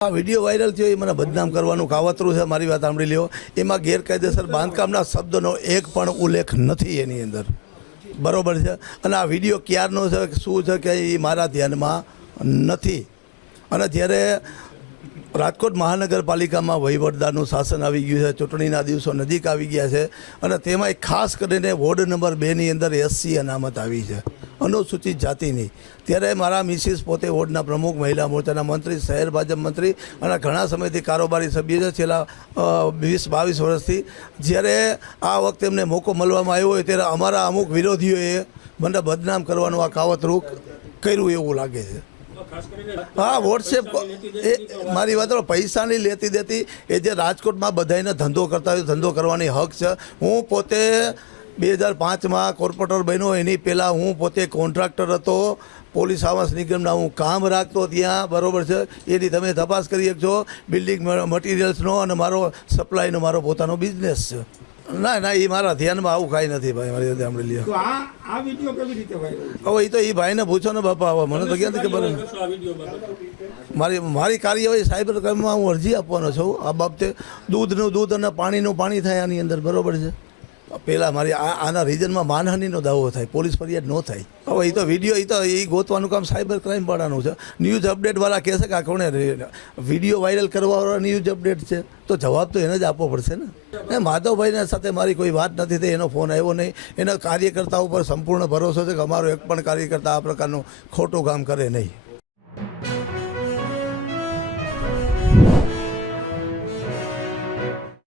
આ video viral થયો એ મને બદનામ કરવાનું કાવતરું છે। મારી વાત સાંભળી લ્યો, એમાં ગેરકાયદેસર બાંધકામના શબ્દનો એક પણ ઉલ્લેખ નથી એની અંદર, બરોબર છે। અને આ વિડીયો ક્યારનો છે, શું છે કે એ મારા ધ્યાનમાં નથી। અને જ્યારે રાજકોટ મહાનગરપાલિકામાં વહીવટદારનું શાસન આવી ગયું છે, ચૂંટણીના દિવસો નજીક આવી ગયા છે, અને તેમાં ખાસ કરીને વોર્ડ નંબર 2ની અંદર SC અનામત આવી છે, અનુસૂચિત જાતિની। ત્યારે મારા મિસિસ પોતે વોર્ડના પ્રમુખ, મહિલા મોરચાના મંત્રી, શહેર ભાજપ મંત્રી અને ઘણા સમયથી કારોબારી સભ્ય છે, છેલ્લા 20-22 વર્ષથી। જ્યારે આ વખતે એમને મોકો મળવામાં આવ્યો હોય ત્યારે અમારા અમુક વિરોધીઓએ મને બદનામ કરવાનું આ કાવતરું કર્યું એવું લાગે છે। હા, વોટ્સએપ એ મારી વાત પૈસાની લેતી દેતી એ જે રાજકોટમાં બધાને ધંધો કરતા હોય ધંધો કરવાની હક છે। હું પોતે 2005માં કોર્પોરેટર બન્યો, એની પહેલાં હું પોતે કોન્ટ્રાક્ટર હતો, પોલીસ આવાસ નિગમના હું કામ રાખતો ત્યાં, બરોબર છે। એની તમે તપાસ કરી શકશો, બિલ્ડિંગ મટીરિયલ્સનો અને મારો સપ્લાયનો મારો પોતાનો બિઝનેસ છે। ના ના, એ મારા ધ્યાનમાં આવું કાંઈ નથી ભાઈ, મારી સાથે સાંભળી લ્યો। આ વિડિયો કેવી રીતે વાયરલ? હવે એ તો એ ભાઈને પૂછો ને બાપા, હવે મને તો ક્યાંથી ખબર। મારી કાર્યવાહી સાયબર ક્રાઇમમાં હું અરજી આપવાનો છું આ બાબતે। દૂધનું દૂધ અને પાણીનું પાણી થાય આની અંદર, બરોબર છે। પહેલાં મારી આના રીજનમાં માનહાનિનો દાવો થાય, પોલીસ ફરિયાદ ન થાય। હવે એ તો વિડીયો એ ગોતવાનું કામ સાયબર ક્રાઇમ વાળાનું છે। ન્યૂઝ અપડેટવાળા કહેશે કે આ કોણે વિડીયો વાયરલ કરવાવાળા ન્યૂઝ અપડેટ છે, તો જવાબ તો એને જ આપવો પડશે ને। માધવભાઈના સાથે મારી કોઈ વાત નથી થઈ, એનો ફોન આવ્યો નહીં। એના કાર્યકર્તાઓ ઉપર સંપૂર્ણ ભરોસો છે કે અમારો એક પણ કાર્યકર્તા આ પ્રકારનું ખોટું કામ કરે નહીં।